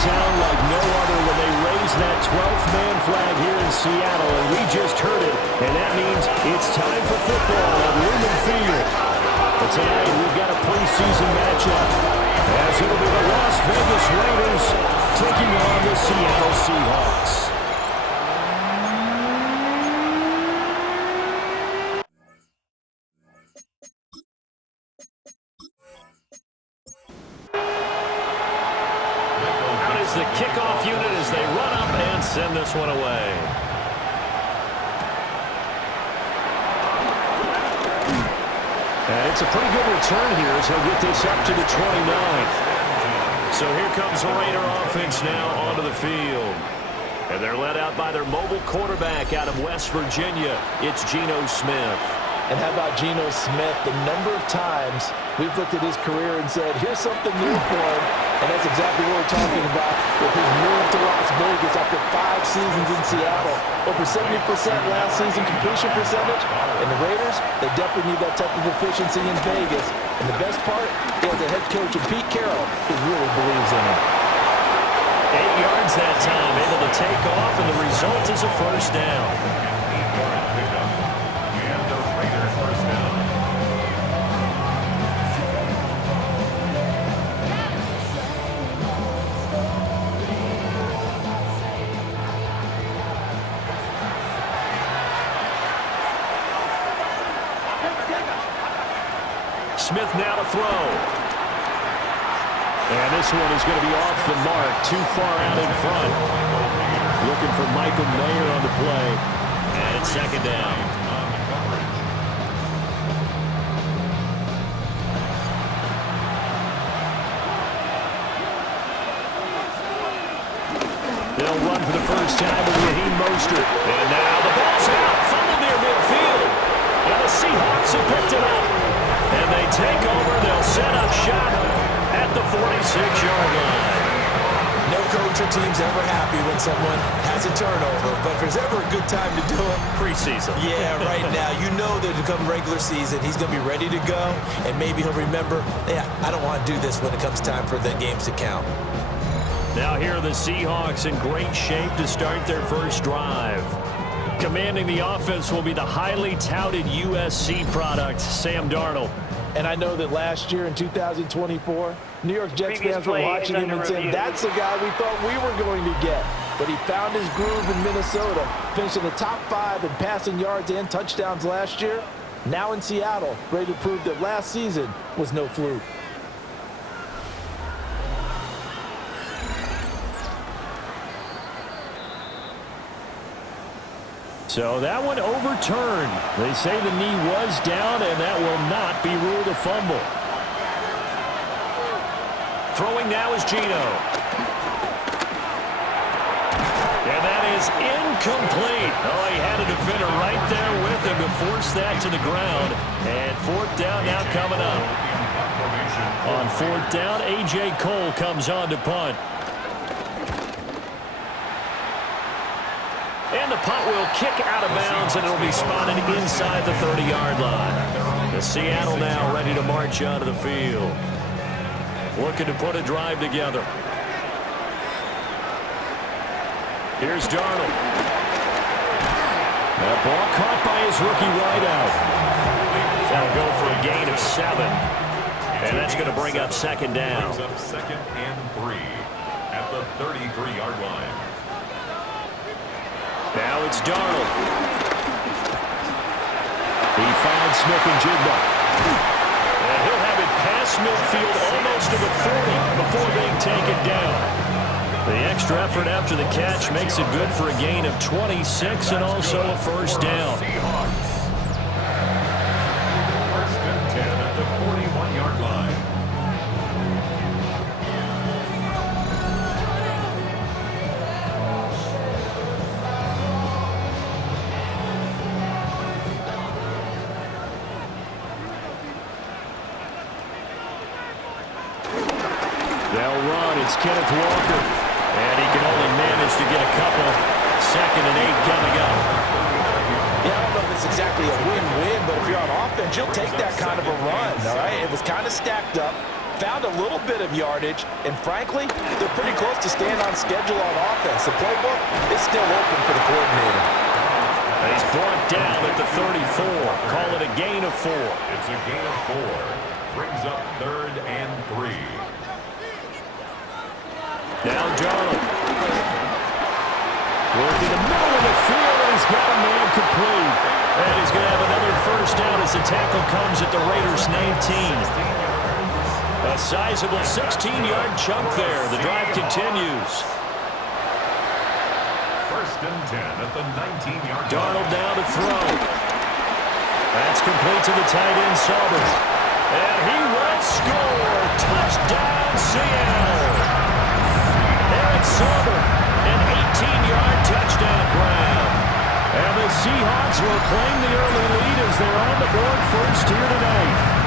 sound like no other when they raise that 12th man flag here in Seattle, and we just heard it, and that means it's time for football at Lumen Field. But tonight we've got a preseason matchup, as it'll be the Las Vegas Raiders taking on the Seattle Seahawks. The kickoff unit as they run up and send this one away. And it's a pretty good return here as he'll get this up to the 29. So here comes the Raider offense now onto the field. And they're led out by their mobile quarterback out of West Virginia. It's Geno Smith. And how about Geno Smith? The number of times we've looked at his career and said, here's something new for him. And that's exactly what we're talking about with his move to Las Vegas after 5 seasons in Seattle. Over 70% last season completion percentage. And the Raiders, they definitely need that type of efficiency in Vegas. And the best part, he has a head coach in Pete Carroll who really believes in him. 8 yards that time, able to take off, and the result is a first down. Smith now to throw. And this one is going to be off the mark, too far out in front. Looking for Michael Mayer on the play. And it's second down. They'll run for the first time with Raheem Mostert. And now the ball's out. Fumble near midfield. And the Seahawks have picked it up. And they take over. They'll set up shop at the 46-yard line. No coach or team's ever happy when someone has a turnover, but if there's ever a good time to do it, preseason. Yeah, right now. You know that to come regular season, he's going to be ready to go, and maybe he'll remember, yeah, I don't want to do this when it comes time for the games to count. Now here are the Seahawks in great shape to start their first drive. Commanding the offense will be the highly touted USC product, Sam Darnold. And I know that last year in 2024, New York Jets fans were watching him and saying, that's the guy we thought we were going to get. But he found his groove in Minnesota, finishing the top 5 in passing yards and touchdowns last year. Now in Seattle, ready to prove that last season was no fluke. So that one overturned. They say the knee was down, and that will not be ruled a fumble. Throwing now is Geno. And that is incomplete. Oh, he had a defender right there with him to force that to the ground. And fourth down now coming up. On fourth down, A.J. Cole comes on to punt. And the punt will kick out of bounds, and it'll be spotted inside the 30-yard line. The Seattle now ready to march onto the field. Looking to put a drive together. Here's Darnold. That ball caught by his rookie wideout. That'll go for a gain of 7. And that's going to bring up second down. Brings up second and 3 at the 33-yard line. Now it's Darnold. He finds Smith-Njigba. And he'll have it past midfield almost to the 40 before being taken down. The extra effort after the catch makes it good for a gain of 26 and also a first down. First and 10 at the 41-yard line. They'll run. It's Kenneth Walker. And he can only manage to get a couple. Second and 8 coming up. Yeah, I don't know if it's exactly a win-win, but if you're on offense, you'll take that kind of a run, all right? It was kind of stacked up. found a little bit of yardage, and frankly, they're pretty close to staying on schedule on offense. The playbook is still open for the coordinator. He's brought down at the 34. Call it a gain of 4. It's a gain of 4. Brings up 3rd and 3. Now Darnold. Working the middle of the field, and he's got a man complete. And he's going to have another first down as the tackle comes at the Raiders' 19. A sizable 16-yard chunk there. The drive continues. 1st and 10 at the 19-yard line. Darnold now to throw. That's complete to the tight end, Sauber. And he will score. Touchdown, Seattle. Eric Sauber, an 18-yard touchdown grab. And the Seahawks will claim the early lead as they're on the board first here tonight.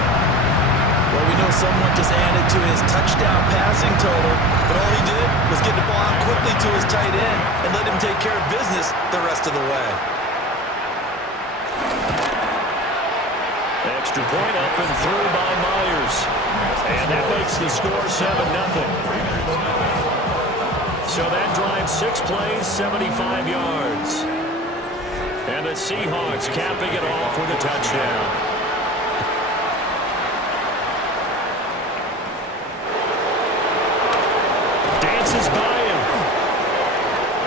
Well, we know someone just added to his touchdown passing total, but all he did was get the ball out quickly to his tight end and let him take care of business the rest of the way. Extra point up and through by Myers. And that makes the score 7-0. So that drive 6 plays, 75 yards. And the Seahawks capping it off with a touchdown. Dances by him.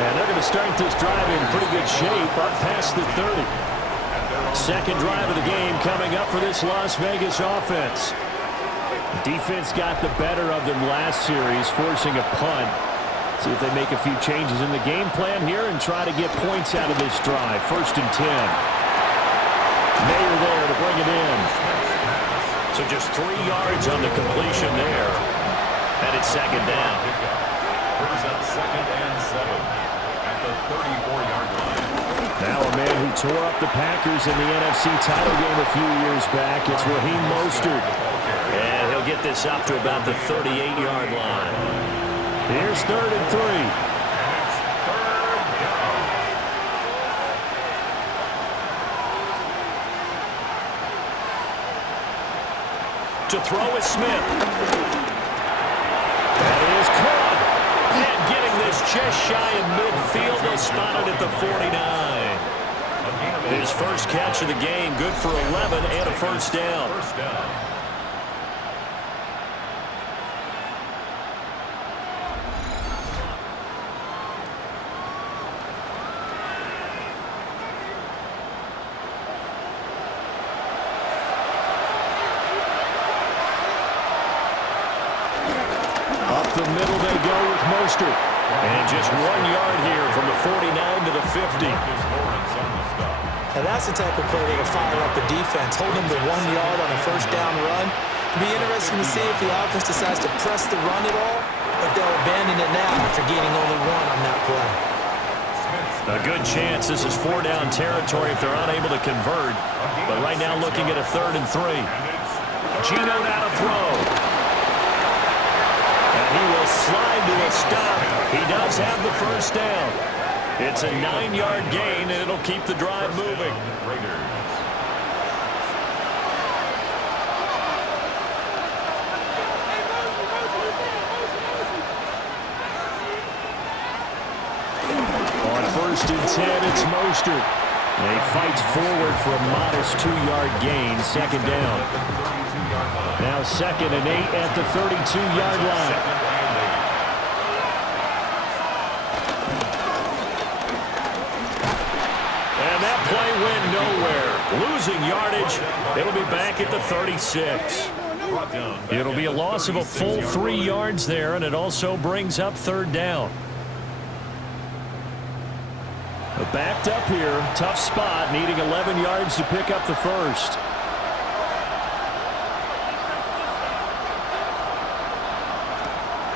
And they're going to start this drive in pretty good shape up past the 30. Second drive of the game coming up for this Las Vegas offense. Defense got the better of them last series, forcing a punt. See if they make a few changes in the game plan here and try to get points out of this drive. 1st and 10. Mayer there to bring it in. So just 3 yards on the completion there. And it's 2nd down. Brings up 2nd and 7 at the 34-yard line. Now a man who tore up the Packers in the NFC title game a few years back. It's Raheem Mostert. And he'll get this up to about the 38-yard line. Here's 3rd and 3. To throw is Smith. That is caught. And getting this just shy of midfield. They'll spot it at the 49. His first catch of the game, good for 11 and a first down. The middle they go with Mostert. And just 1 yard here from the 49 to the 50. And that's the type of play that'll fire up the defense. Hold them to 1 yard on a first down run. It'll be interesting to see if the offense decides to press the run at all, or if they'll abandon it now after gaining only 1 on that play. A good chance this is 4-down territory if they're unable to convert. But right now looking at a 3rd and 3. Geno now to throw. He will slide to a stop. He does have the first down. It's a 9-yard gain, and it'll keep the drive moving. On 1st and 10, it's Mostert. He fights forward for a modest 2-yard gain, 2nd down. Now 2nd and 8 at the 32-yard line. And that play went nowhere. Losing yardage. It'll be back at the 36. It'll be a loss of a full 3 yards there, and it also brings up 3rd down. Backed up here. Tough spot. Needing 11 yards to pick up the first.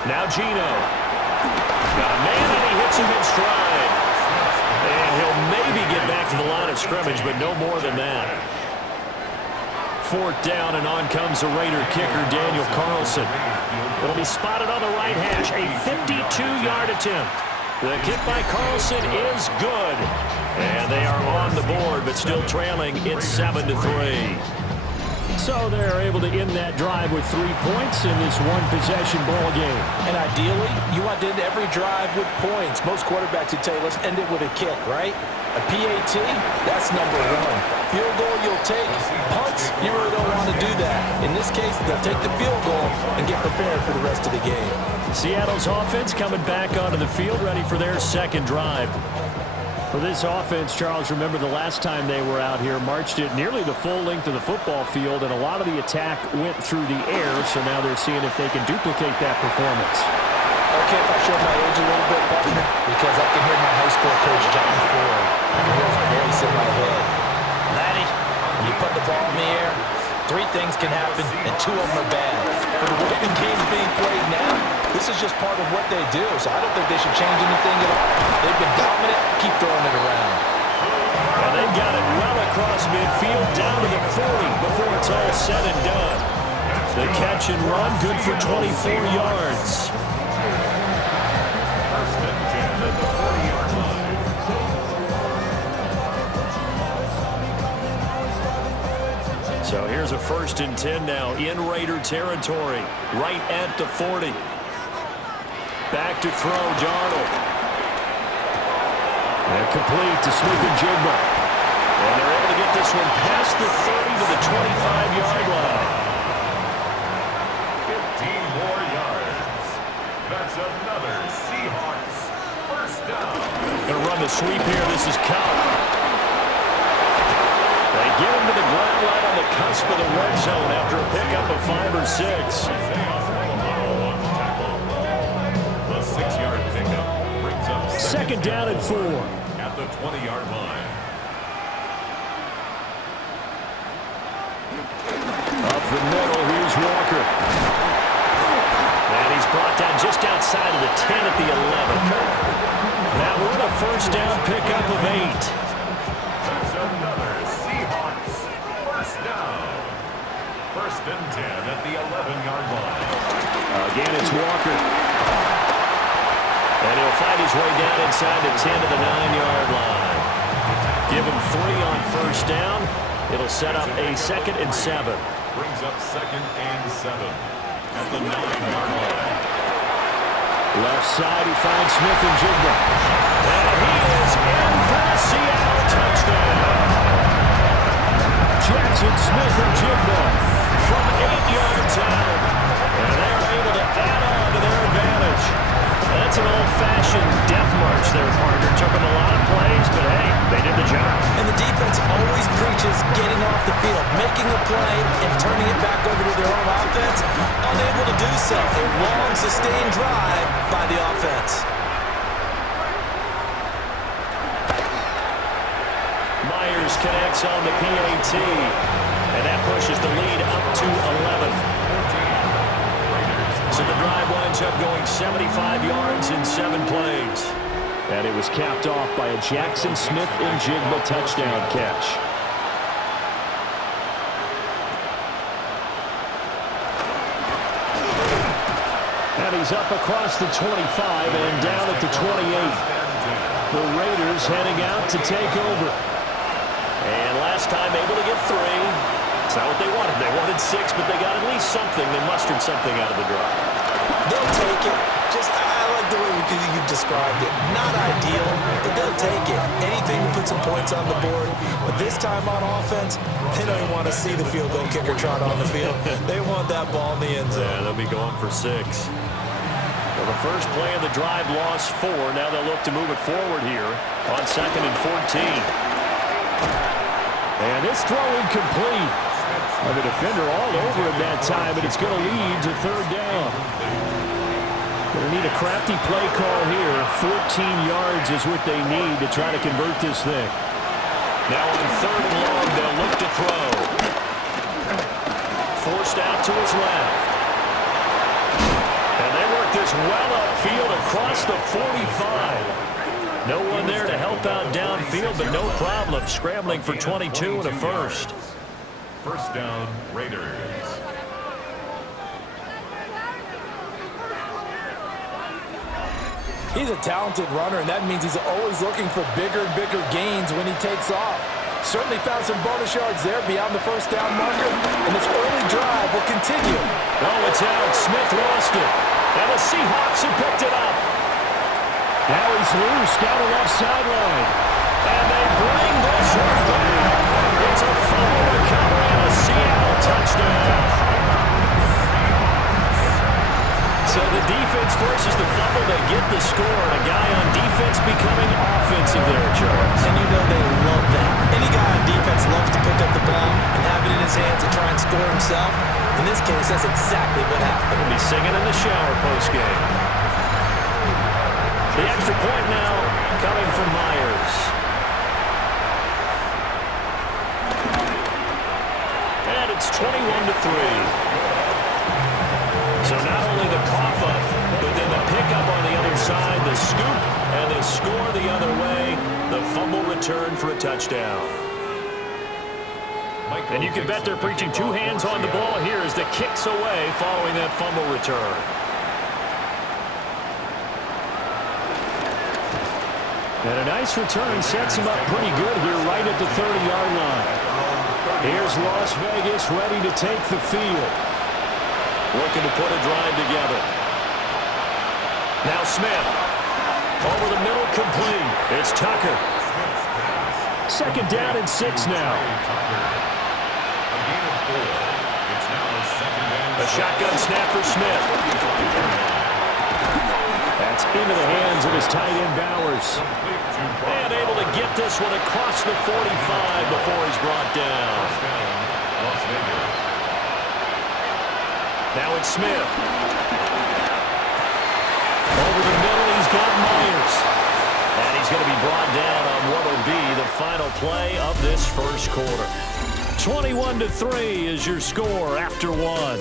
Now Geno. Got a man, and he hits him in stride. And he'll maybe get back to the line of scrimmage, but no more than that. 4th down, and on comes the Raider kicker, Daniel Carlson. It'll be spotted on the right hash. A 52-yard attempt. The kick by Carlson is good. And they are on the board, but still trailing. It's 7-3. So they're able to end that drive with 3 points in this one-possession ball game. And ideally, you want to end every drive with points. Most quarterbacks would tell you, let's end it with a kick, right? A PAT, that's number one. Field goal you'll take. Punts, you really don't want to do that. In this case, they'll take the field goal and get prepared for the rest of the game. Seattle's offense coming back onto the field, ready for their second drive. For this offense, Charles, remember the last time they were out here, marched it nearly the full length of the football field, and a lot of the attack went through the air, so now they're seeing if they can duplicate that performance. Okay, if I show my age a little bit, partner, because I can hear my high school coach, John Ford. I can hear his voice in my head. Laddie, when you put the ball in the air, 3 things can happen, and 2 of them are bad. For the way the game's being played now, this is just part of what they do, so I don't think they should change anything at all. They've been dominant. Keep throwing it around. And they've got it well across midfield, down to the 40 before it's all said and done. The catch and run, good for 24 yards. So here's a 1st and 10 now in Raider territory, right at the 40. Back to throw, Darnold. And complete to Smith-Njigba. And they're able to get this one past the 30 to the 25-yard line. 15 more yards. That's another Seahawks first down. Going to run the sweep here. This is Cobb. They get him to the ground right on the cusp of the red zone after a pickup of 5 or 6. The 6-yard pickup brings up 2nd down and 4. at the 20-yard line. Up the middle, here's Walker. And he's brought down just outside of the 10 at the 11. Now we're in a 1st down pickup of 8. That's another Seahawks first down. 1st and 10 at the 11-yard line. Again, it's Walker. And he'll find his way down inside the 10 to the 9-yard line. Give him 3 on 1st down. It'll set up a 2nd and 7. Brings up 2nd and 7 at the 9-yard line. Left side, he finds Smith-Njigba. And he is in for the Seattle touchdown. Jackson Smith-Njigba From 8 yards out. And they're able to add on to their advantage. That's an old-fashioned death march there, partner. Took them a lot of plays, but hey, they did the job. And the defense always preaches getting off the field, making a play, and turning it back over to their own offense. Unable to do so. A long, sustained drive by the offense. Myers connects on the PAT, and that pushes the lead up to 11. So the drive winds up going 75 yards in 7 plays. And it was capped off by a Jackson Smith-Njigba touchdown catch. And he's up across the 25 and down at the 28. The Raiders heading out to take over. And last time able to get 3. It's not what they wanted. They wanted 6, but they got at least something. They mustered something out of the drive. They'll take it. I like the way you've described it. Not ideal, but they'll take it. Anything to put some points on the board. But this time on offense, they don't even want to see the field goal kicker trot on the field. They want that ball in the end zone. Yeah, they'll be going for 6. Well, the first play of the drive lost 4. Now they'll look to move it forward here on 2nd and 14. And this throw incomplete. The defender all over him that time, but it's going to lead to 3rd down. Going to need a crafty play call here. 14 yards is what they need to try to convert this thing. Now on 3rd and long, they'll look to throw. Forced out to his left. And they work this well upfield across the 45. No one there to help out downfield, but no problem scrambling for 22 and a 1st. 1st down, Raiders. He's a talented runner, and that means he's always looking for bigger and bigger gains when he takes off. Certainly found some bonus yards there beyond the first down marker, and this early drive will continue. Oh, it's out. Smith lost it. And the Seahawks have picked it up. Now he's loose down the left sideline. And they bring this one back. It's a fumble recovery and a Seattle touchdown. So the defense forces the fumble. They get the score. And a guy on defense becoming offensive there, Charles. And you know they love that. Any guy on defense loves to pick up the ball and have it in his hands and try and score himself. In this case, that's exactly what happened. He'll be singing in the shower postgame. The extra point now coming from Myers. And it's 21-3. So not only the cough up, but then the pickup on the other side, the scoop, and the score the other way. The fumble return for a touchdown. And you can bet they're preaching two hands on the ball here as the kick's away following that fumble return. And a nice return sets him up pretty good here right at the 30-yard line. Here's Las Vegas ready to take the field. Looking to put a drive together. Now Smith. Over the middle, complete. It's Tucker. Second down and 6 now. A shotgun snap for Smith. That's into the hands of his tight end, Bowers. And able to get this one across the 45 before he's brought down. Now it's Smith. Over the middle, he's got Myers. And he's going to be brought down on what will be the final play of this first quarter. 21-3 is your score after one.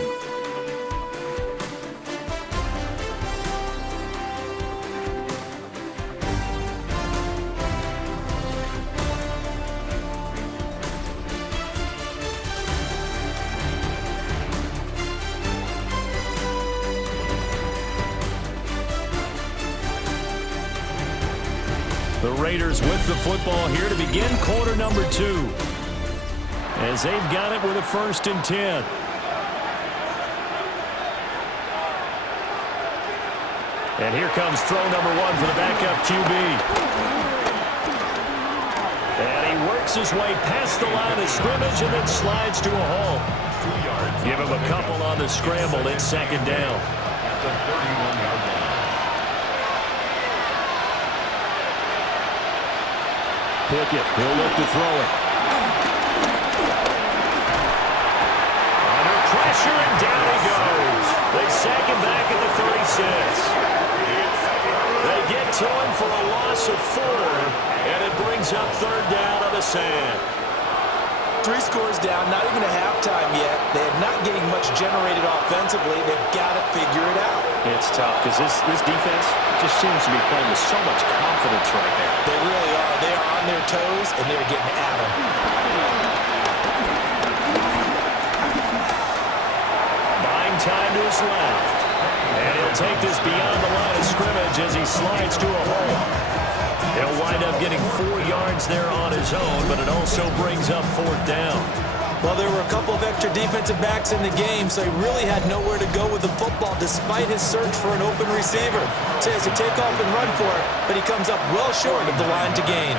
The Raiders with the football here to begin quarter number 2. As they've got it with a 1st and 10. And here comes throw number 1 for the backup QB. And he works his way past the line of scrimmage and then slides to a halt. Give him a couple on the scramble. It's second down. At the 31-yard line. Pickett, he'll look to throw it. Under pressure, and down he goes. They sack him back at the 36. They get to him for a loss of 4, and it brings up third down on the sand. 3 scores down, not even a halftime yet. They're not getting much generated offensively. They've got to figure it out. It's tough because this defense just seems to be playing with so much confidence right now. They really are. They are on their toes, and they're getting at them. Buying time to his left. And he'll take this beyond the line of scrimmage as he slides to a hole. He'll wind up getting 4 yards there on his own, but it also brings up 4th down. Well, there were a couple of extra defensive backs in the game, so he really had nowhere to go with the football despite his search for an open receiver. So he has to take off and run for it, but he comes up well short of the line to gain.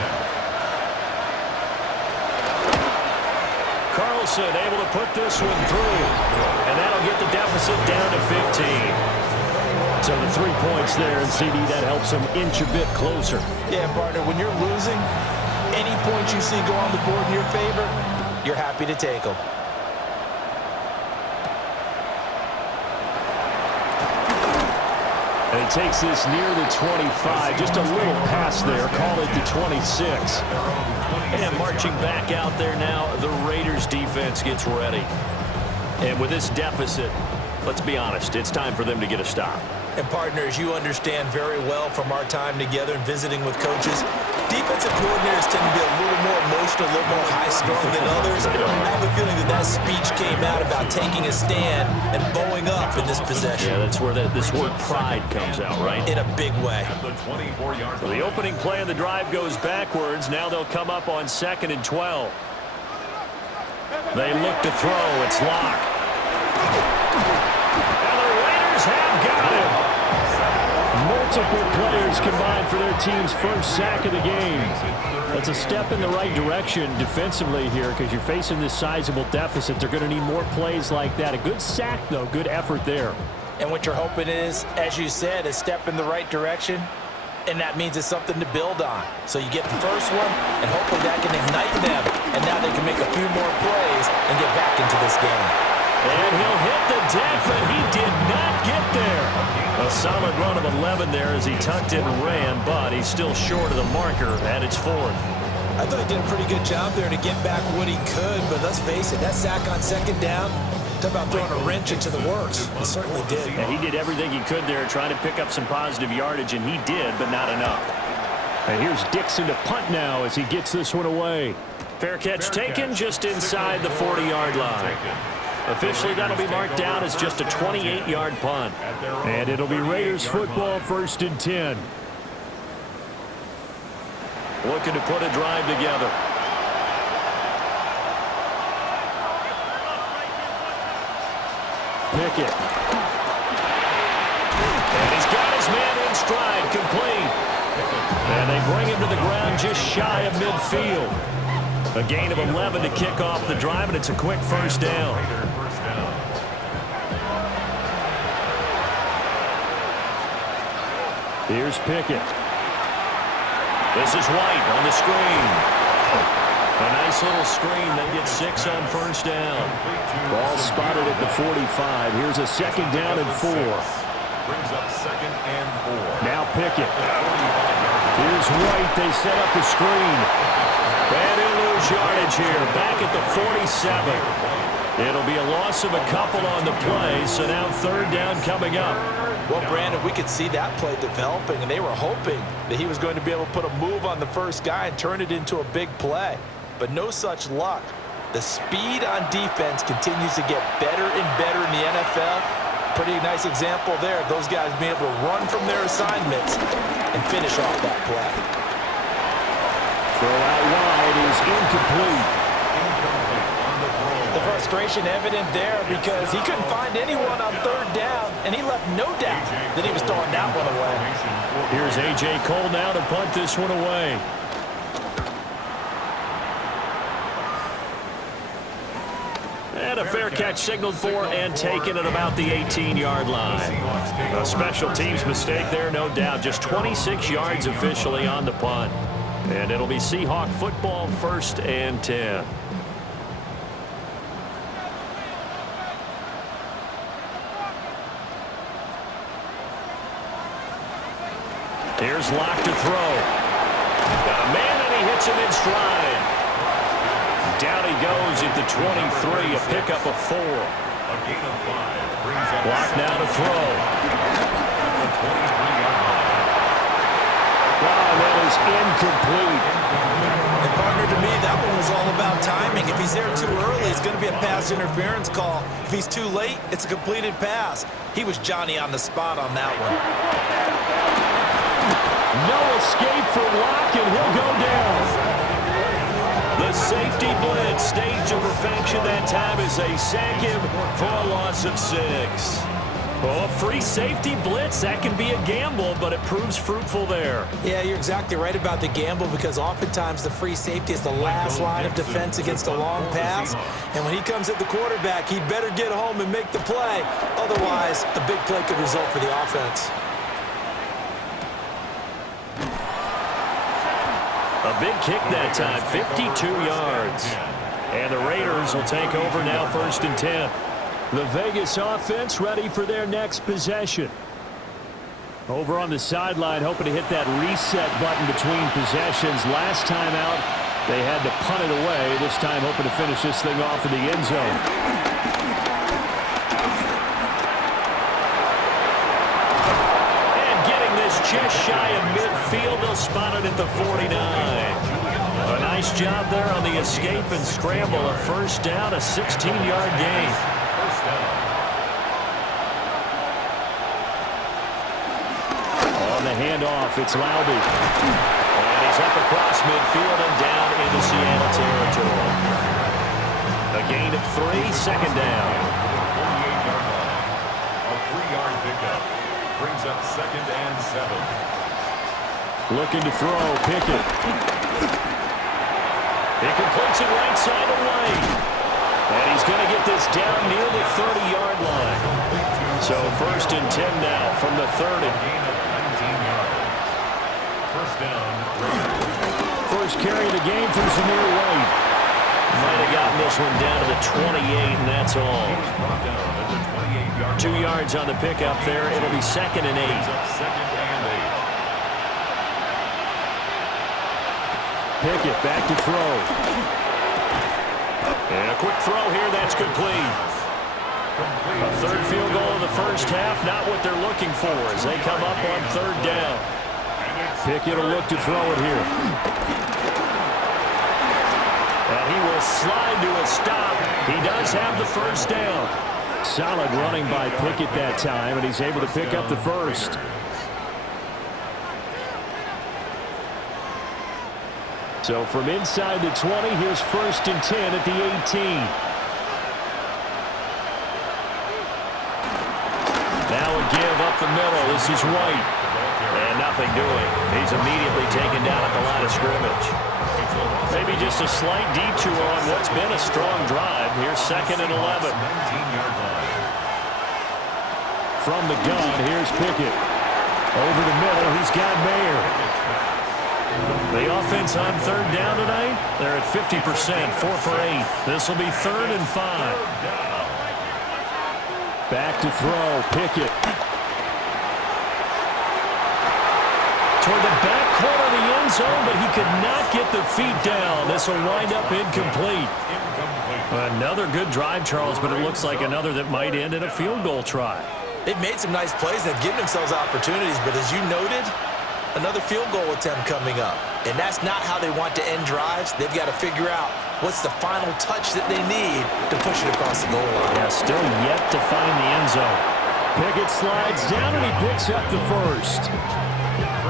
Carlson able to put this one through, and that'll get the deficit down to 15. So the 3 points there, and CD, that helps him inch a bit closer. Yeah, partner, when you're losing, any points you see go on the board in your favor, you're happy to take them. And he takes this near the 25. Just a little pass there. Call it the 26. And marching back out there now, the Raiders defense gets ready. And with this deficit, let's be honest, it's time for them to get a stop. And partners, you understand very well from our time together and visiting with coaches, defensive coordinators tend to be a little more emotional, a little more high-strung than others. I have a feeling that speech came out about taking a stand and bowing up in this possession. Yeah, that's where this word pride comes out, right? In a big way. So the opening play of the drive goes backwards. Now they'll come up on 2nd and 12. They look to throw. It's Locke. And the Raiders have got him. Multiple players combined for their team's first sack of the game. That's a step in the right direction defensively here because you're facing this sizable deficit. They're going to need more plays like that. A good sack, though. Good effort there. And what you're hoping is, as you said, a step in the right direction, and that means it's something to build on. So you get the first one, and hopefully that can ignite them, and now they can make a few more plays and get back into this game. And he'll hit the deck, but he did not get there. A solid run of 11 there as he tucked it and ran, but he's still short of the marker, and it's 4th. I thought he did a pretty good job there to get back what he could, but let's face it, that sack on 2nd down, talk about throwing a wrench into the works. He certainly did. Yeah, he did everything he could there, trying to pick up some positive yardage, and he did, but not enough. And here's Dixon to punt now as he gets this one away. Fair catch taken just inside the 40-yard line. Officially, that'll be marked down as just a 28-yard punt. And it'll be Raiders football, 1st and 10. Looking to put a drive together. Pickett. And he's got his man in stride, complete. And they bring him to the ground just shy of midfield. A gain of 11 to kick off the drive, and it's a quick first down. Here's Pickett. This is White on the screen. A nice little screen. They get 6 on first down. Ball spotted at the 45. Here's a 2nd down and 4. Brings up 2nd and 4. Now Pickett. Here's White. They set up the screen. And he'll lose yardage here. Back at the 47. It'll be a loss of a couple on the play. So now 3rd down coming up. Well, Brandon, we could see that play developing, and they were hoping that he was going to be able to put a move on the first guy and turn it into a big play. But no such luck. The speed on defense continues to get better and better in the NFL. Pretty nice example there of those guys being able to run from their assignments and finish off that play. Throw out wide is incomplete. The frustration evident there because he couldn't find anyone on 3rd down, and he left no doubt that he was throwing that one away. Here's A.J. Cole now to punt this one away. And a fair catch signaled for and taken at about the 18-yard line. A special teams mistake there, no doubt. Just 26 yards officially on the punt. And it'll be Seahawk football, 1st and 10. Here's Locke to throw. Got a man, and he hits him in stride. Down he goes at the 23, a pickup of 4. Locke now to throw. Wow, that is incomplete. And partner, to me, that one was all about timing. If he's there too early, it's going to be a pass interference call. If he's too late, it's a completed pass. He was Johnny on the spot on that one. No escape for Locke, and he'll go down. The safety blitz staged to perfection that time as they sack him for a loss of 6. Well, a free safety blitz, that can be a gamble, but it proves fruitful there. Yeah, you're exactly right about the gamble because oftentimes the free safety is the last line of defense against a long pass. And when he comes at the quarterback, he'd better get home and make the play. Otherwise, a big play could result for the offense. A big kick that time, 52 yards. And the Raiders will take over now, 1st and 10. The Vegas offense ready for their next possession. Over on the sideline, hoping to hit that reset button between possessions. Last time out, they had to punt it away. This time, hoping to finish this thing off in the end zone. And getting this just shy of midfield. They'll spot it at the 49. A nice job there on the escape and scramble. A first down, a 16-yard gain. First down. On the handoff, it's Laube. And he's up across midfield and down into Seattle territory. A gain of 3, second down. 48-yard line. A 3-yard pickup. Brings up second and 7. Looking to throw, Pickett. He completes it right side away. And he's going to get this down near the 30-yard line. So first and 10 now from the 30. Gain of 19 yards. First down. First carry of the game from Zamir White. Might have gotten this one down to the 28, and that's all. He's brought down at the 28-yard 2 line. yards on the pickup there. It'll be second and 8. Brings up second and 8. Pickett back to throw. And a quick throw here. That's complete. A third field goal of the first half. Not what they're looking for as they come up on third down. Pickett will look to throw it here. And he will slide to a stop. He does have the first down. Solid running by Pickett that time, and he's able to pick up the first. So from inside the 20, here's first and 10 at the 18. Now a give up the middle. This is White. And nothing doing. He's immediately taken down at the line of scrimmage. Maybe just a slight detour on what's been a strong drive. Here's second and 11. 19-yard line. From the gun, here's Pickett. Over the middle, he's got Mayer. The offense on third down tonight, they're at 50%, 4 for 8. This will be third and 5. Back to throw, Pickett. Toward the back corner of the end zone, but he could not get the feet down. This will wind up incomplete. Another good drive, Charles, but it looks like another that might end in a field goal try. They've made some nice plays. They've given themselves opportunities, but as you noted, another field goal attempt coming up. And that's not how they want to end drives. They've got to figure out what's the final touch that they need to push it across the goal line. Yeah, still yet to find the end zone. Pickett slides down, and he picks up the first.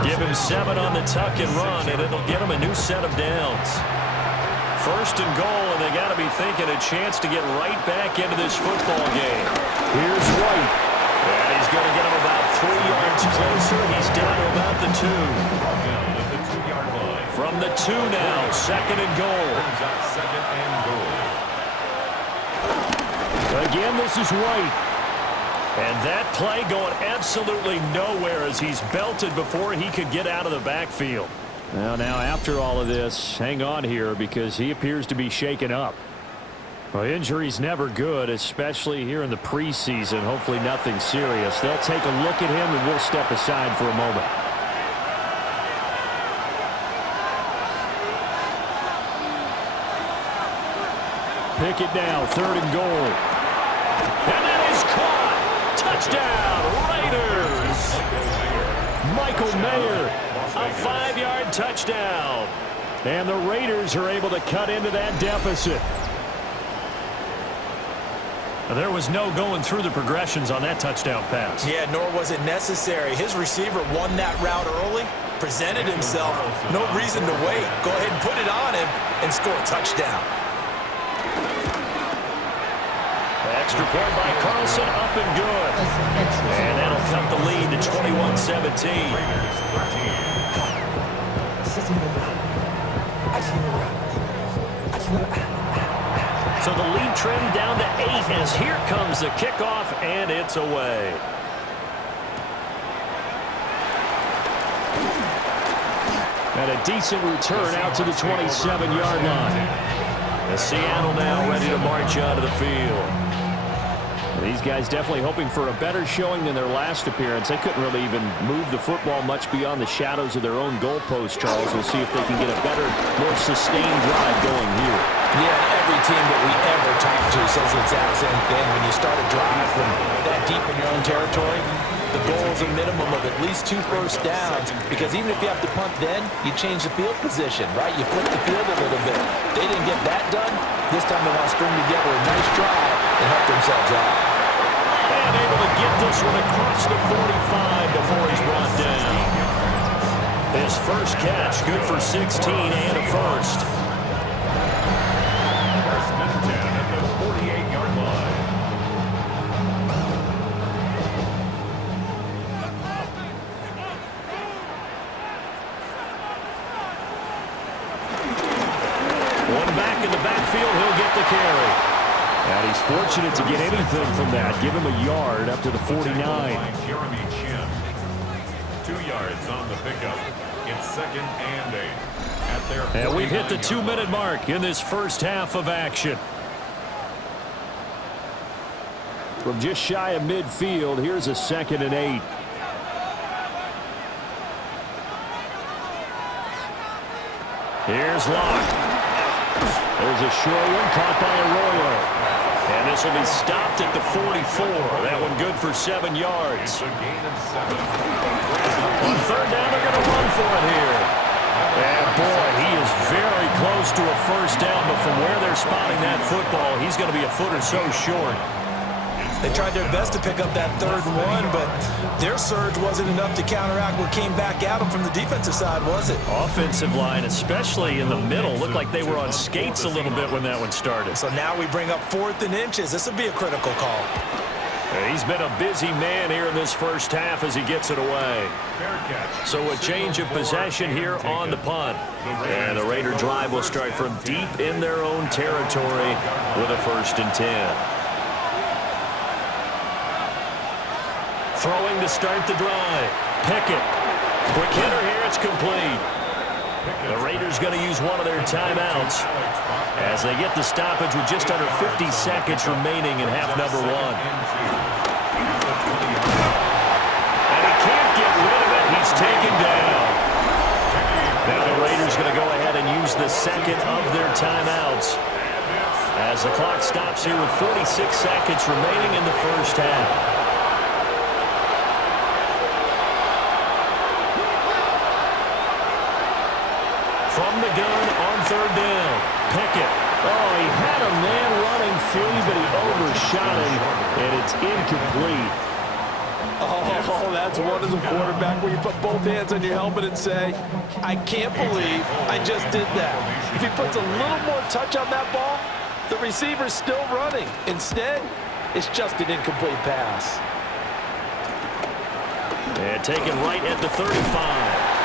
Give him 7 on the tuck and run, and it'll get him a new set of downs. First and goal, and they got to be thinking a chance to get right back into this football game. Here's White. And he's going to get him about 3 yards closer. He's down to about the 2. Down at the 2-yard line. From the 2 now, second and goal. Brings up second and goal. Again, this is White. And that play going absolutely nowhere as he's belted before he could get out of the backfield. Well, now after all of this, hang on here because he appears to be shaken up. Well, injury's never good, especially here in the preseason. Hopefully nothing serious. They'll take a look at him, and we'll step aside for a moment. Pickett now, third and goal. And that is caught. Touchdown, Raiders. Michael Mayer, a 5-yard touchdown. And the Raiders are able to cut into that deficit. There was no going through the progressions on that touchdown pass. Yeah, nor was it necessary. His receiver won that route early, presented himself. No reason to wait. Go ahead and put it on him and score a touchdown. Extra point by Carlson, up and good. And that'll cut the lead to 21-17. So the lead trimmed down to 8 as here comes the kickoff, and it's away. And a decent return out to the 27-yard line. And Seattle now ready to march onto the field. These guys definitely hoping for a better showing than their last appearance. They couldn't really even move the football much beyond the shadows of their own goalpost, Charles. We'll see if they can get a better, more sustained drive going here. Yeah, every team that we ever talk to says the exact same thing. When you start a drive from that deep in your own territory, the goal is a minimum of at least 2 first downs, because even if you have to punt then, you change the field position, right? You flip the field a little bit. They didn't get that done. This time they want to string together a nice drive and help themselves out. And able to get this one across the 45 before he's brought down. His first catch, good for 16 and a first. First and 10 at the 48-yard line. One back in the backfield, he'll get the carry. And he's fortunate to get anything from that. Give him a yard up to the 49. Jeremy Chin. 2 yards on the pickup. It's 2nd and 8. At their And we've hit the 2-minute mark in this first half of action. From just shy of midfield, here's a 2nd and 8. Here's Locke. There's a short one caught by Arroyo. And this will be stopped at the 44. That one good for 7 yards. It's a gain of 7. On third down, they're going to run for it here. And boy, he is very close to a first down, but from where they're spotting that football, he's going to be a foot or so short. They tried their best to pick up that 3rd and 1, but their surge wasn't enough to counteract what came back at them from the defensive side, was it? Offensive line, especially in the middle, looked like they were on skates a little bit when that one started. So now we bring up 4th and inches. This will be a critical call. He's been a busy man here in this first half as he gets it away. Fair catch. So a change of possession here on the punt. And the Raider drive will start from deep in their own territory with a 1st and 10. Throwing to start the drive. Pickett. Quick hitter here. It's complete. The Raiders going to use one of their timeouts as they get the stoppage with just under 50 seconds remaining in half number 1. And he can't get rid of it. He's taken down. Now the Raiders going to go ahead and use the second of their timeouts as the clock stops here with 46 seconds remaining in the first half. From the gun on third down. Pickett. Oh, he had a man running free, but he overshot him, and it's incomplete. Oh, that's one as a quarterback where you put both hands on your helmet and say, I can't believe I just did that. If he puts a little more touch on that ball, the receiver's still running. Instead, it's just an incomplete pass. And taken right at the 35.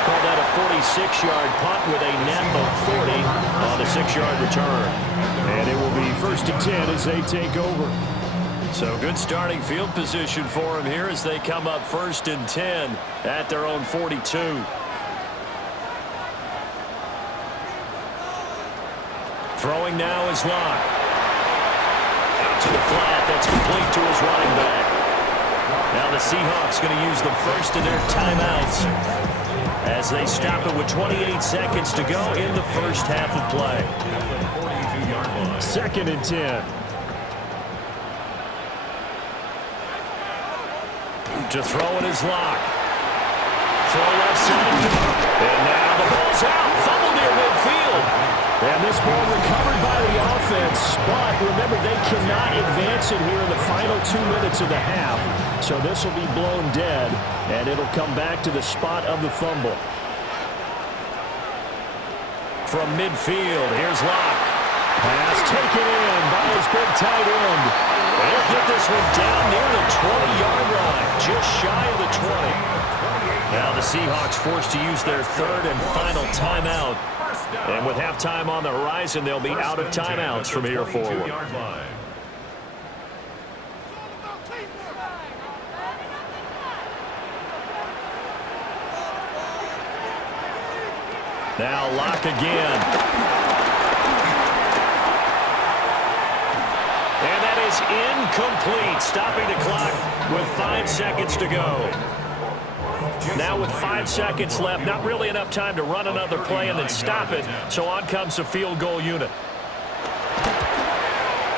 Call that a 46-yard punt with a net of 40 on the 6-yard return. And it will be 1st and 10 as they take over. So good starting field position for them here as they come up 1st and 10 at their own 42. Throwing now is Locke. Out to the flat. That's complete to his running back. Now the Seahawks going to use the first of their timeouts as they stop it with 28 seconds to go in the first half of play. 2nd and 10. To throw it is Locke. Throw left side. And now the ball's out. Fumble near midfield. And this ball recovered by the offense, but remember, they cannot advance it here in the final 2 minutes of the half. So this will be blown dead, and it'll come back to the spot of the fumble. From midfield, here's Locke. Pass taken in by his big tight end. They'll get this one down near the 20-yard line, just shy of the 20. Now the Seahawks forced to use their 3rd and final timeout. And with halftime on the horizon, they'll be out of timeouts from here forward. Now Locke again. And that is incomplete, stopping the clock with 5 seconds to go. Now with 5 seconds left, not really enough time to run another play and then stop it, so on comes the field goal unit.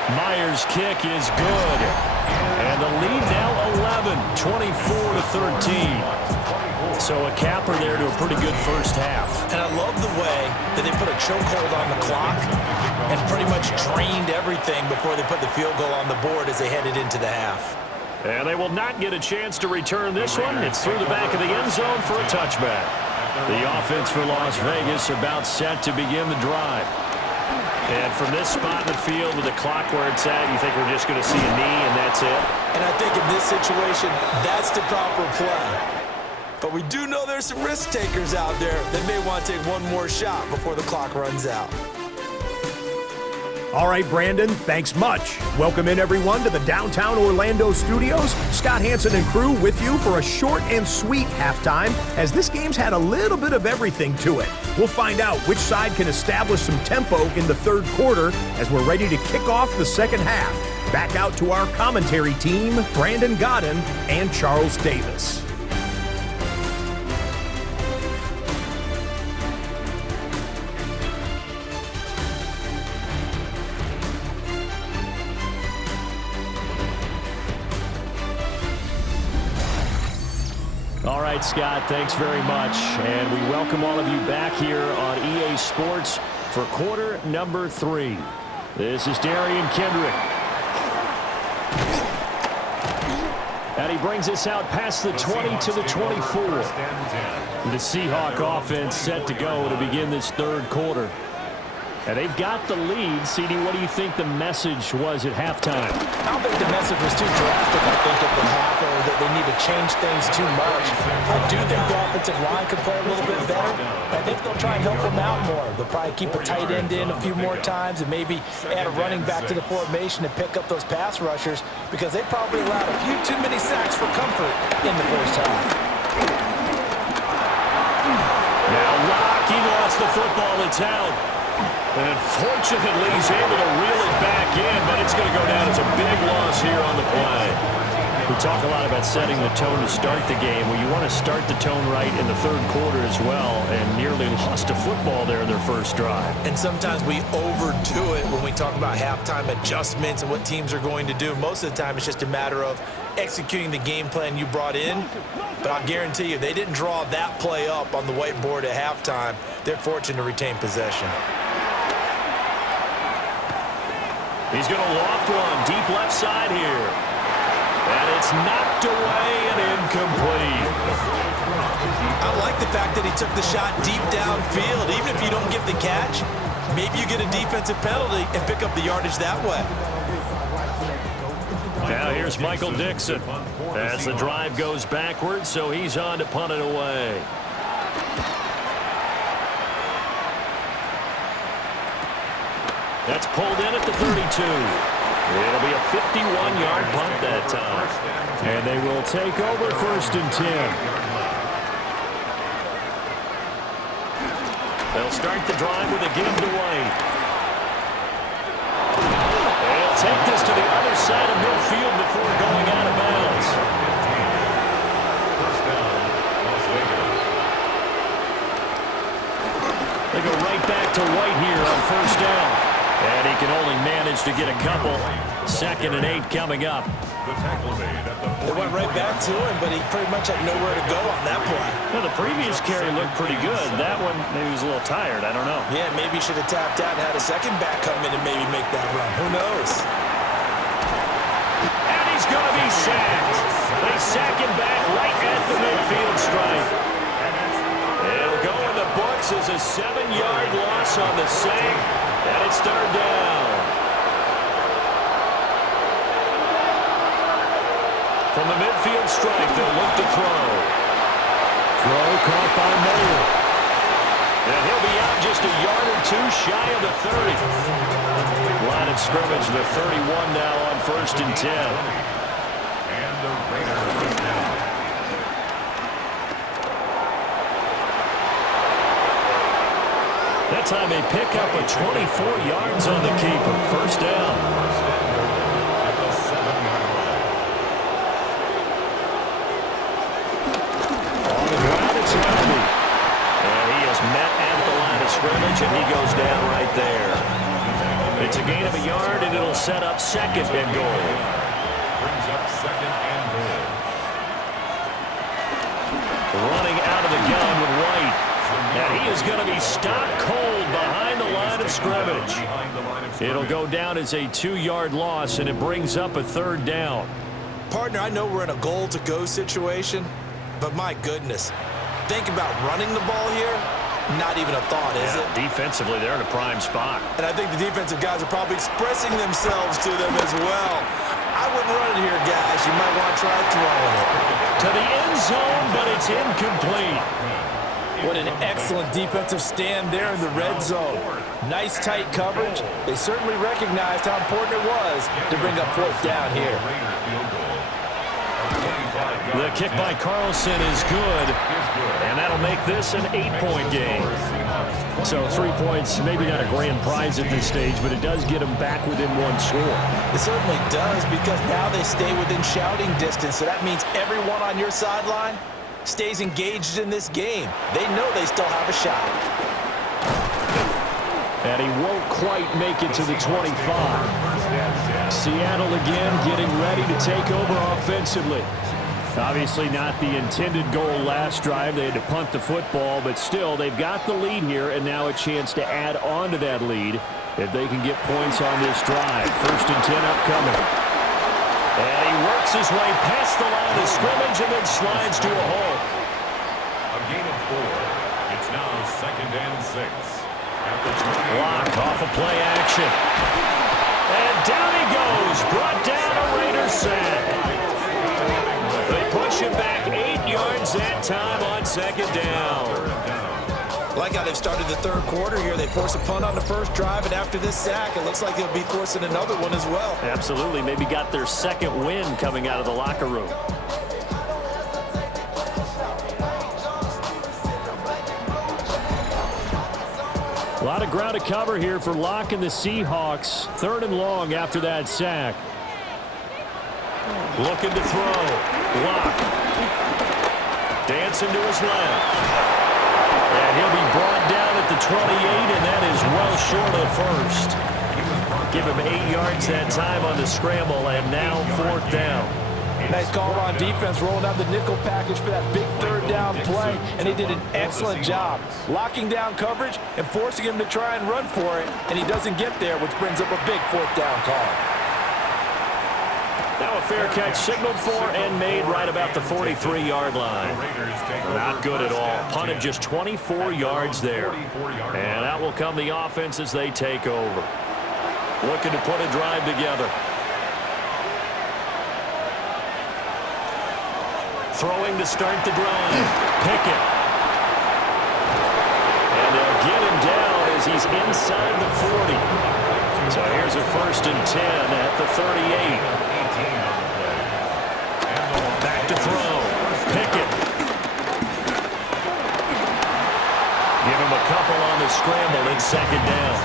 Myers' kick is good. And the lead now 11, 24-13. So a capper there to a pretty good first half. And I love the way that they put a chokehold on the clock and pretty much drained everything before they put the field goal on the board as they headed into the half. And they will not get a chance to return this one. It's through the back of the end zone for a touchback. The offense for Las Vegas about set to begin the drive. And from this spot in the field with the clock where it's at, you think we're just going to see a knee and that's it? And I think in this situation, that's the proper play. But we do know there's some risk takers out there that may want to take one more shot before the clock runs out. All right, Brandon, thanks much. Welcome in, everyone, to the downtown Orlando studios. Scott Hanson and crew with you for a short and sweet halftime, as this game's had a little bit of everything to it. We'll find out which side can establish some tempo in the third quarter as we're ready to kick off the second half. Back out to our commentary team, Brandon Godden and Charles Davis. All right, Scott, thanks very much. And we welcome all of you back here on EA Sports for quarter number 3. This is Darian Kendrick. And he brings us out past the 20 to the 24. The Seahawk offense set to go to begin this third quarter. And they've got the lead. CD, what do you think the message was at halftime? I don't think the message was too drastic, I think, at the half, or that they need to change things too much. I do think the offensive line could play a little bit better. I think they'll try and help them out more. They'll probably keep a tight end in a few more times and maybe add a running back to the formation and pick up those pass rushers, because they probably allowed a few too many sacks for comfort in the first half. Now Locke, he lost the football. It's out. And fortunately, he's able to reel it back in, but it's going to go down as a big loss here on the play. We talk a lot about setting the tone to start the game. Well, you want to start the tone right in the third quarter as well, and nearly lost a football there in their first drive. And sometimes we overdo it when we talk about halftime adjustments and what teams are going to do. Most of the time, it's just a matter of executing the game plan you brought in. But I'll guarantee you, they didn't draw that play up on the whiteboard at halftime. They're fortunate to retain possession. He's going to loft one deep left side here. And it's knocked away and incomplete. I like the fact that he took the shot deep downfield. Even if you don't get the catch, maybe you get a defensive penalty and pick up the yardage that way. Now here's Michael Dixon as the drive goes backwards, so he's on to punt it away. That's pulled in at the 32. It'll be a 51-yard punt that time. And they will take over 1st and 10. They'll start the drive with a give to White. They'll take this to the other side of midfield before going out of bounds. They go right back to White here on 1st down. And he can only manage to get a couple. 2nd and 8 coming up. They went right back to him, but he pretty much had nowhere to go on that play. Well, the previous carry looked pretty good. That one, maybe he was a little tired. I don't know. Yeah, maybe he should have tapped out and had a second back come in and maybe make that run. Who knows? And he's going to be sacked. They sack him back right at the midfield stripe. It'll go in the books as a 7-yard loss on the sack. And it's 3rd down. From the midfield stripe, they'll look to throw. Throw caught by Moore. And he'll be out just a yard or two shy of the 30. Line of scrimmage, the 31 now on 1st and 10. And the Raiders first down. That time they pick up a 24 yards on the keeper. 1st down. At the 7-yard line. On the ground, it's Riley. And he is met at the line of scrimmage, and he goes down right there. It's a gain of a yard, and it'll set up 2nd and goal. Brings up second and goal. Running out of the gun with White. And he is going to be stopped cold behind the line of scrimmage. It'll go down as a 2-yard loss, and it brings up a 3rd down. Partner, I know we're in a goal-to-go situation, but my goodness, think about running the ball here. Not even a thought, is it? Defensively, they're in a prime spot. And I think the defensive guys are probably expressing themselves to them as well. I wouldn't run it here, guys. You might want to try throwing it. To the end zone, but it's incomplete. What an excellent defensive stand there in the red zone. Nice tight coverage. They certainly recognized how important it was to bring up 4th down here. The kick by Carlson is good, and that'll make this an 8-point game. So 3 points, maybe not a grand prize at this stage, but it does get them back within 1 score. It certainly does, because now they stay within shouting distance, so that means everyone on your sideline stays engaged in this game. They know they still have a shot. And he won't quite make it to the 25. Seattle again getting ready to take over offensively. Obviously not the intended goal last drive. They had to punt the football, but still they've got the lead here, and now a chance to add on to that lead if they can get points on this drive. 1st and 10 upcoming. And he works his way past the line of scrimmage and then slides to a hole. A gain of 4. It's now 2nd and 6. Block off of play action. And down he goes. Brought down a Raider sack. They push him back 8 yards that time on 2nd down. Like how they've started the 3rd quarter here. They force a punt on the 1st drive, and after this sack, it looks like they'll be forcing another one as well. Absolutely. Maybe got their 2nd win coming out of the locker room. A lot of ground to cover here for Locke and the Seahawks. 3rd and long after that sack. Looking to throw. Locke. Dancing to his left. And he'll be brought down at the 28, and that is well short of 1st. Give him 8 yards that time on the scramble, and now 4th down. Nice call on defense, rolling out the nickel package for that big 3rd down play, and he did an excellent job locking down coverage and forcing him to try and run for it, and he doesn't get there, which brings up a big 4th down call. Now a fair catch signaled for and made right about the 43-yard line. Not good at all. Punted just 24 yards there. And out will come the offense as they take over. Looking to put a drive together. Throwing to start the drive. Pickett. And they'll get him down as he's inside the 40. So here's a 1st and 10 at the 38. Back to throw. Pickett. Give him a couple on the scramble in 2nd down.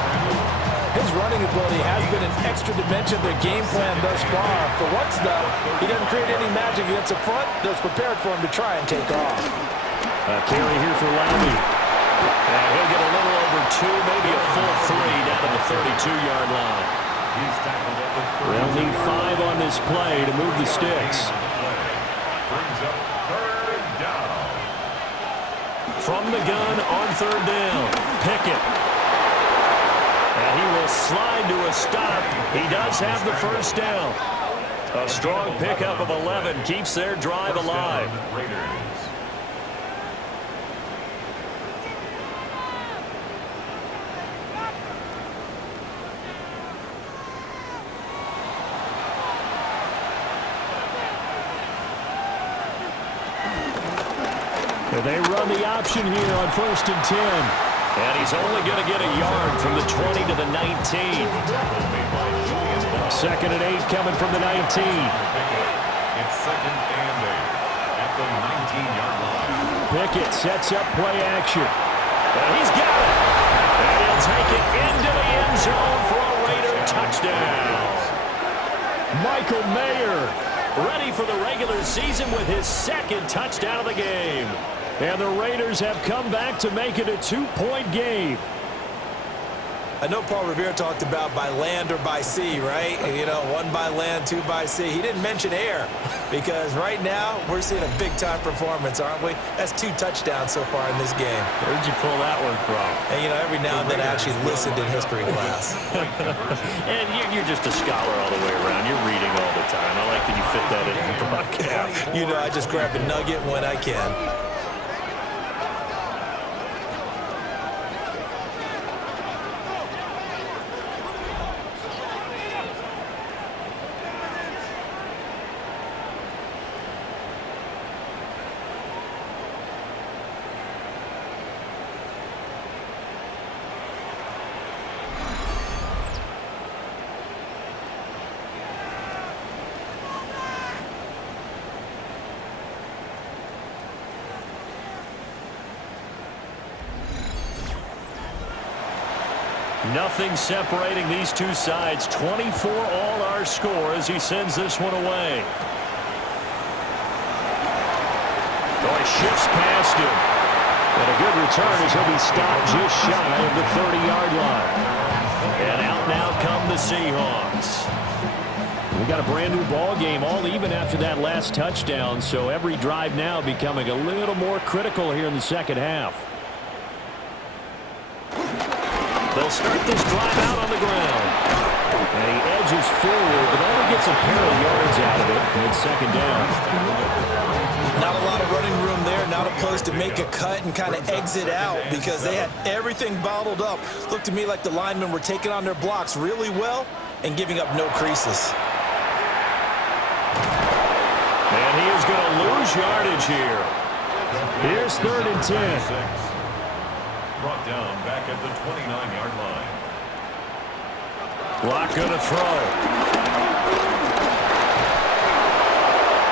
His running ability has been an extra dimension of their game plan thus far. For once, though, he doesn't create any magic against the front that's prepared for him to try and take off. A carry here for Lammey. And he'll get a little over 2, maybe a full 3 down to the 32-yard line. They'll need 5 on this play to move the sticks. Brings up 3rd down. From the gun on 3rd down. Pickett. And he will slide to a stop. He does have the 1st down. A strong pickup of 11 keeps their drive alive. They run the option here on 1st and 10. And he's only going to get a yard from the 20 to the 19. 2nd and 8 coming from the 19. It's 2nd and 8 at the 19-yard line. Pickett sets up play action. And he's got it. And he'll take it into the end zone for a Raider touchdown. Michael Mayer Ready for the regular season with his 2nd touchdown of the game. And the Raiders have come back to make it a 2-point game. I know Paul Revere talked about by land or by sea, right? You know, 1 by land, 2 by sea. He didn't mention air because right now we're seeing a big-time performance, aren't we? That's 2 touchdowns so far in this game. Where'd you pull that one from? And, you know, every now and then I actually listened in history class. And you're just a scholar all the way around. You're reading all the time. I like that you fit that into the broadcast. You know, I just grab a nugget when I can. Nothing separating these two sides. 24 all our score as he sends this one away. Oh, he shifts past him. And a good return as he'll be stopped just shy of the 30-yard line. And out now come the Seahawks. We got a brand new ball game, all even after that last touchdown. So every drive now becoming a little more critical here in the second half. They'll start this drive out on the ground. And he edges forward, but only gets a pair of yards out of it. And it's second down. Not a lot of running room there. Not a place to make a cut and kind of exit out because they had everything bottled up. Looked to me like the linemen were taking on their blocks really well and giving up no creases. And he is going to lose yardage here. Here's 3rd and 10. Brought down back at the 29-yard line. Block going to throw.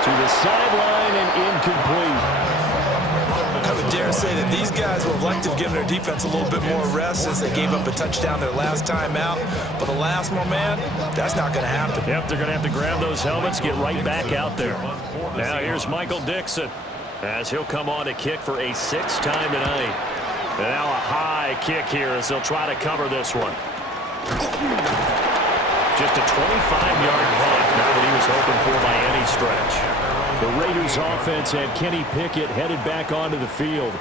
To the sideline and incomplete. I would dare say that these guys would have liked to have given their defense a little bit more rest since they gave up a touchdown their last time out. But the last one, man, that's not going to happen. Yep, they're going to have to grab those helmets, get right back out there. Now here's Michael Dixon as he'll come on to kick for a 6th time tonight. And now a high kick here as they'll try to cover this one. Just a 25-yard punt, not what he was hoping for by any stretch. The Raiders offense had Kenny Pickett headed back onto the field.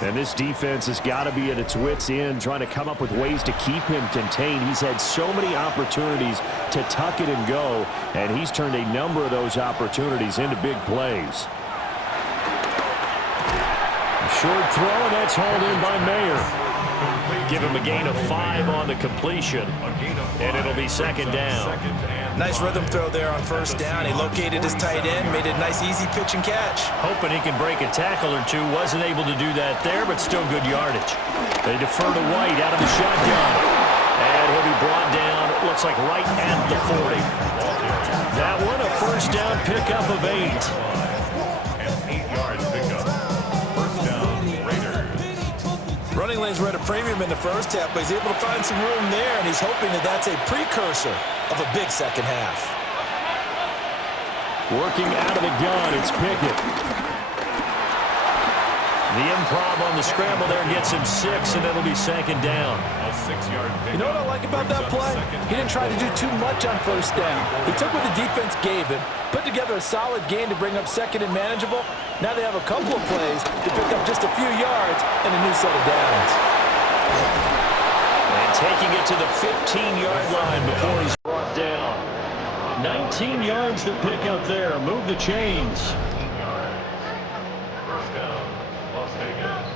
And this defense has got to be at its wits' end, trying to come up with ways to keep him contained. He's had so many opportunities to tuck it and go, and he's turned a number of those opportunities into big plays. Short throw, and that's hauled in by Mayer. Give him a gain of 5 on the completion, and it'll be second down. Nice rhythm throw there on 1st down. He located his tight end, made a nice easy pitch and catch. Hoping he can break a tackle or two. Wasn't able to do that there, but still good yardage. They defer to White out of the shotgun. And he'll be brought down, it looks like right at the 40. That one, a 1st down pickup of 8. And 8 yards pickup. Running lanes were at a premium in the 1st half, but he's able to find some room there, and he's hoping that that's a precursor of a big second half. Working out of the gun, it's Pickett. The improv on the scramble there gets him 6, and it'll be second down. A 6-yard pickup. You know what I like about that play? He didn't try to do too much on 1st down. He took what the defense gave him, put together a solid gain to bring up 2nd and manageable. Now they have a couple of plays to pick up just a few yards and a new set of downs. And taking it to the 15-yard line before he's brought down. 19 yards to pick up there. Move the chains. 1st down, Las Vegas.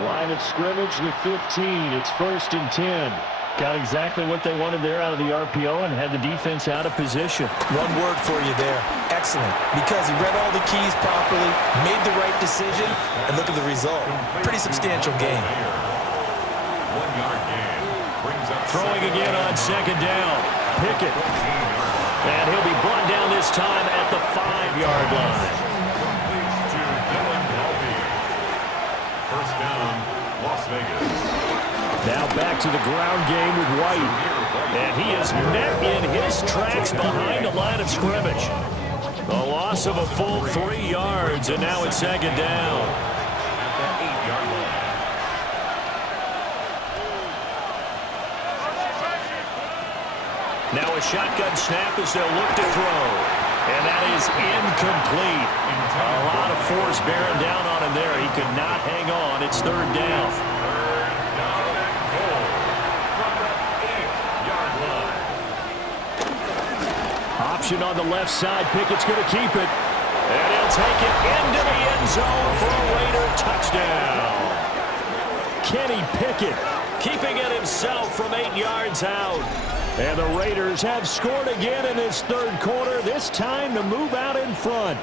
Line of scrimmage, the 15. It's 1st and 10. Got exactly what they wanted there out of the RPO and had the defense out of position. One word for you there. Excellent. Because he read all the keys properly, made the right decision, and look at the result. Pretty substantial gain. 1-yard gain. Brings up Throwing again on 2nd down. Pickett. And he'll be brought down this time at the 5-yard line. complete to Dylan Mulvey. 1st down, Las Vegas. Now back to the ground game with White. And he is met in his tracks behind the line of scrimmage. A loss of a full 3 yards, and now it's second down. At the 8-yard line. Now a shotgun snap as they'll look to throw. And that is incomplete. A lot of force bearing down on him there. He could not hang on. It's third down. Third down and goal from the 8-yard line. Option on the left side. Pickett's going to keep it. And he'll take it into the end zone for a Raider touchdown. Kenny Pickett Keeping it himself from 8 yards out. And the Raiders have scored again in this third quarter, this time to move out in front.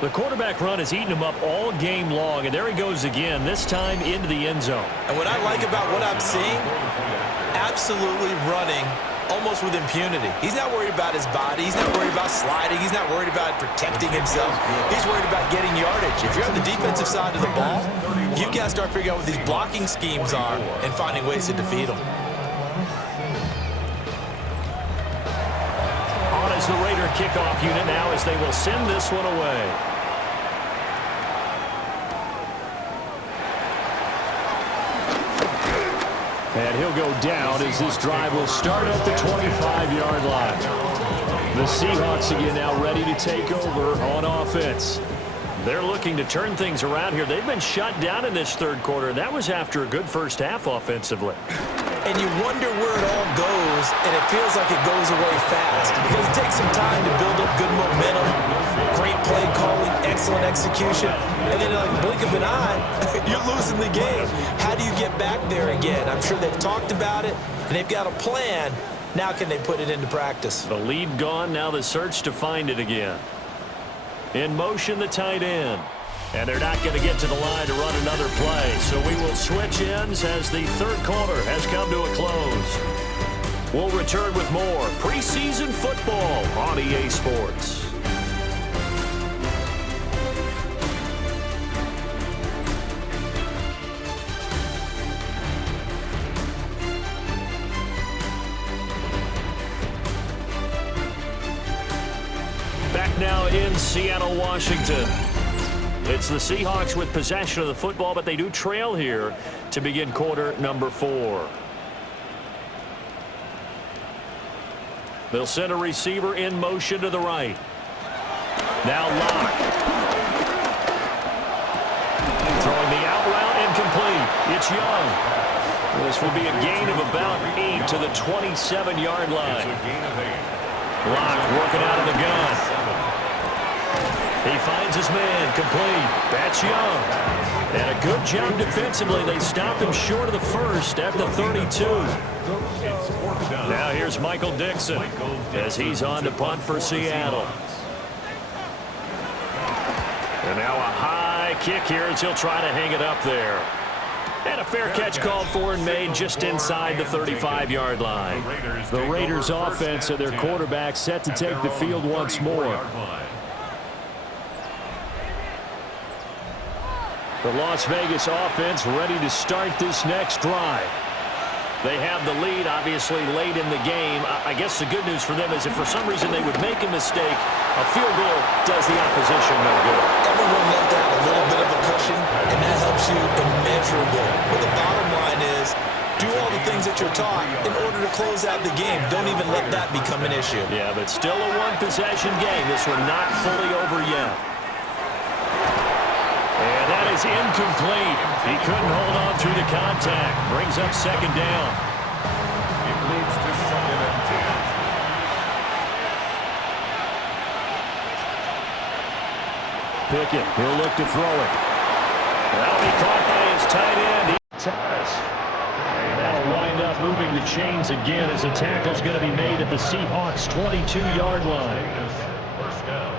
The quarterback run has eaten him up all game long, and there he goes again, this time into the end zone. And what I like about what I'm seeing, absolutely running almost with impunity. He's not worried about his body. He's not worried about sliding. He's not worried about protecting himself. He's worried about getting yardage. If you're on the defensive side of the ball, you've got to start figuring out what these blocking schemes are and finding ways to defeat them. On is the Raider kickoff unit now as they will send this one away. And he'll go down as this drive will start at the 25-yard line. The Seahawks again now ready to take over on offense. They're looking to turn things around here. They've been shut down in this third quarter. That was after a good first half offensively. And you wonder where it all goes, and it feels like it goes away fast. Because it takes some time to build up good momentum, great play calling, excellent execution, and then like a blink of an eye, you're losing the game. How do you get back there again? I'm sure they've talked about it, and they've got a plan. Now can they put it into practice? The lead gone, now the search to find it again. In motion, the tight end. And they're not going to get to the line to run another play. So we will switch ends as the third quarter has come to a close. We'll return with more preseason football on EA Sports. Back now in Seattle, Washington. It's the Seahawks with possession of the football, but they do trail here to begin quarter number 4. They'll send a receiver in motion to the right. Now Locke. Throwing the out route incomplete. It's Young. This will be a gain of about 8 to the 27-yard line. Locke working out of the gun. He finds his man, complete. That's Young. And a good job defensively. They stop him short of the first at the 32. Now here's Michael Dixon as he's on to punt for Seattle. And now a high kick here as he'll try to hang it up there. And a fair catch called for and made just inside the 35-yard line. The Raiders' offense and their quarterback set to take the field once more. The Las Vegas offense ready to start this next drive. They have the lead, obviously, late in the game. I guess the good news for them is if for some reason they would make a mistake, a field goal does the opposition no good. Everyone left out a little bit of a cushion, and that helps you immeasurably. But the bottom line is, do all the things that you're taught in order to close out the game. Don't even let that become an issue. Yeah, but still a one-possession game. This one not fully over yet. And that is incomplete. He couldn't hold on through the contact. Brings up second down. It leads to second and 10. Pickett, he'll look to throw it. That'll be caught by his tight end. And that'll wind up moving the chains again as the tackle's going to be made at the Seahawks' 22-yard line. First down.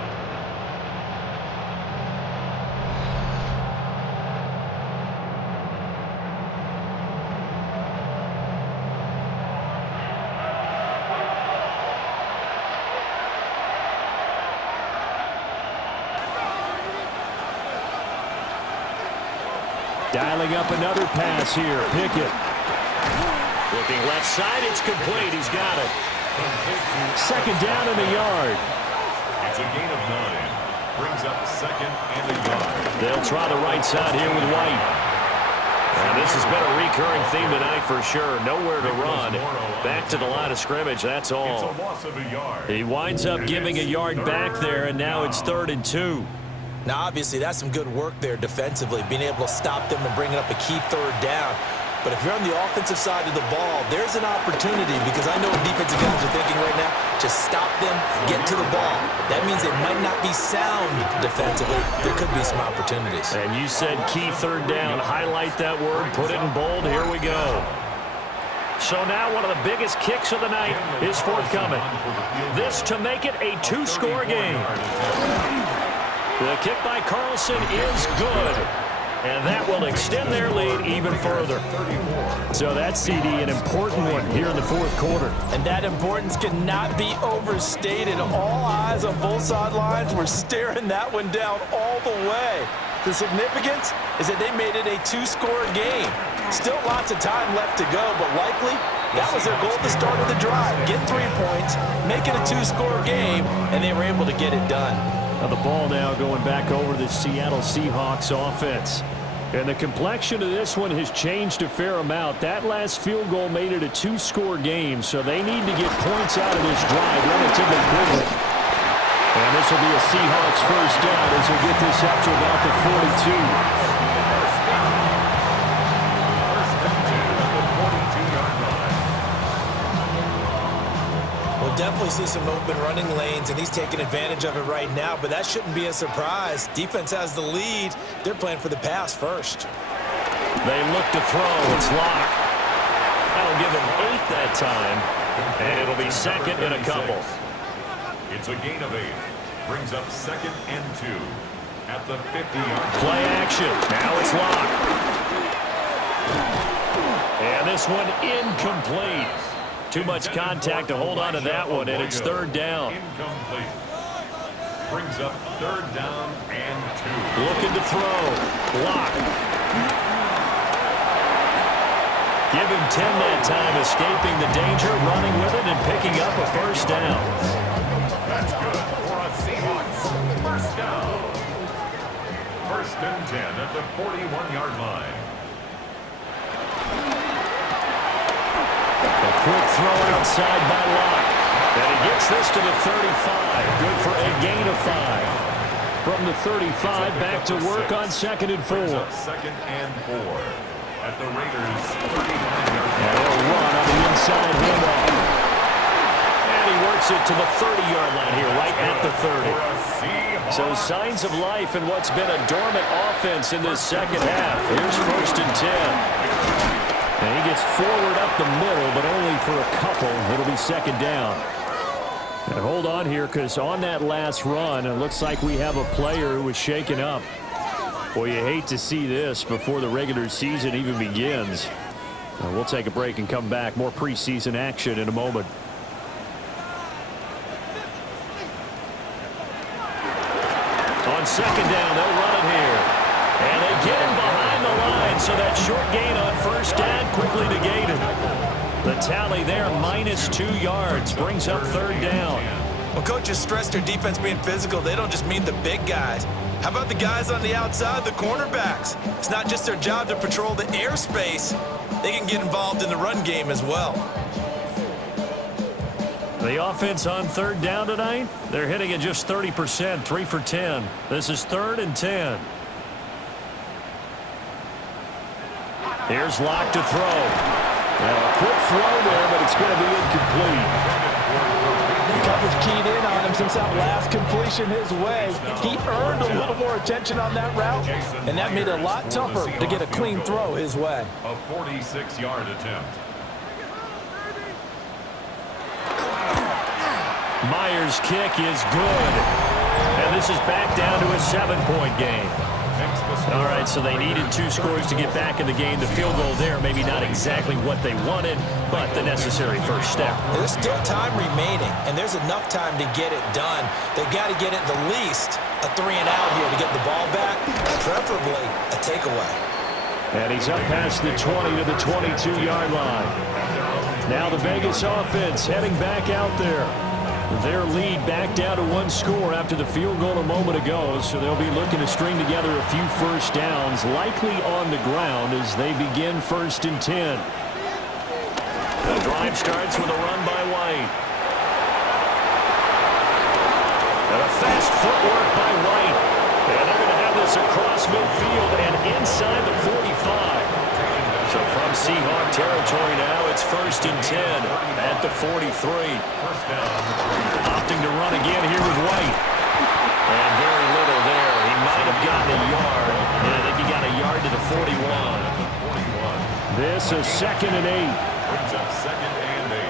Dialing up another pass here. Pickett. Looking left side, it's complete. He's got it. Second down and a yard. It's a gain of 9. Brings up second and a yard. They'll try the right side here with White. And this has been a recurring theme tonight for sure. Nowhere to run. Back to the line of scrimmage, that's all. It's a loss of a yard. He winds up giving a yard back there, and now it's 3rd and 2. Now, obviously, that's some good work there defensively, being able to stop them and bringing up a key 3rd down. But if you're on the offensive side of the ball, there's an opportunity, because I know what defensive guys are thinking right now. Just stop them, get to the ball. That means they might not be sound defensively. There could be some opportunities. And you said key 3rd down. Highlight that word, put it in bold. Here we go. So now one of the biggest kicks of the night is forthcoming. This to make it a 2-score game. The kick by Carlson is good. And that will extend their lead even further. So that's, CD, an important one here in the 4th quarter. And that importance cannot be overstated. All eyes on both sidelines were staring that one down all the way. The significance is that they made it a 2-score game. Still lots of time left to go, but likely that was their goal at the start of the drive. Get 3 points, make it a 2-score game, and they were able to get it done. Now the ball now going back over to the Seattle Seahawks offense. And the complexion of this one has changed a fair amount. That last field goal made it a 2-score game, so they need to get points out of this drive relatively quickly. And this will be a Seahawks first down as we get this up to about the 42. Definitely see some open running lanes, and he's taking advantage of it right now, but that shouldn't be a surprise. Defense has the lead. They're playing for the pass first. They look to throw. It's Locke. That'll give him 8 that time, and it'll be second and a couple. It's a gain of 8. Brings up second and 2 at the 50-yard line. Play action. Now it's Locke. And this one incomplete. Too much contact to hold on to that one, and it's 3rd down. Incomplete. Brings up 3rd down and 2. Looking to throw. Locke. Give him 10 that time, escaping the danger, running with it, and picking up a first down. That's good for a Seahawks first down. 1st and 10 at the 41-yard line. Quick throw outside by Locke. And he gets this to the 35. Good for a gain of 5. From the 35, back to work on 2nd and 4. 2nd and 4 at the Raiders' 39-yard line. And they'll run on the inside handoff. And he works it to the 30-yard line here, right at the 30. So signs of life in what's been a dormant offense in this second half. Here's 1st and 10. And he gets forward up the middle, but only for a couple. It'll be 2nd down. And hold on here, because on that last run, it looks like we have a player who was shaken up. Boy, you hate to see this before the regular season even begins. We'll take a break and come back. More preseason action in a moment. On 2nd down, they'll run it here. And they get him behind the line, so that short gain on 1st down quickly negated. The tally there, -2 yards, brings up 3rd down. When coaches stress their defense being physical, they don't just mean the big guys. How about the guys on the outside, the cornerbacks? It's not just their job to patrol the airspace. They can get involved in the run game as well. The offense on 3rd down tonight, they're hitting at just 30%, 3 for 10. This is 3rd and 10. Here's Locke to throw. Now, a quick throw there, but it's going to be incomplete. The coverage keyed in on him since that last completion his way. He earned a little more attention on that route, and that made it a lot tougher to get a clean throw his way. A 46-yard attempt. Myers' kick is good. And this is back down to a 7-point game. All right, so they needed 2 scores to get back in the game. The field goal there, maybe not exactly what they wanted, but the necessary first step. There's still time remaining, and there's enough time to get it done. They've got to get at the least a 3-and-out here to get the ball back, preferably a takeaway. And he's up past the 20 to the 22-yard line. Now the Vegas offense heading back out there. Their lead back down to 1 score after the field goal a moment ago, so they'll be looking to string together a few first downs, likely on the ground as they begin 1st and 10. The drive starts with a run by White. And a fast footwork by White. And they're going to have this across midfield and inside the 45. So from Seahawk territory now, it's 1st and 10 at the 43. Opting to run again here with White. And very little there. He might have gotten a yard. And I think he got a yard to the 41. This is 2nd and 8. Brings up 2nd and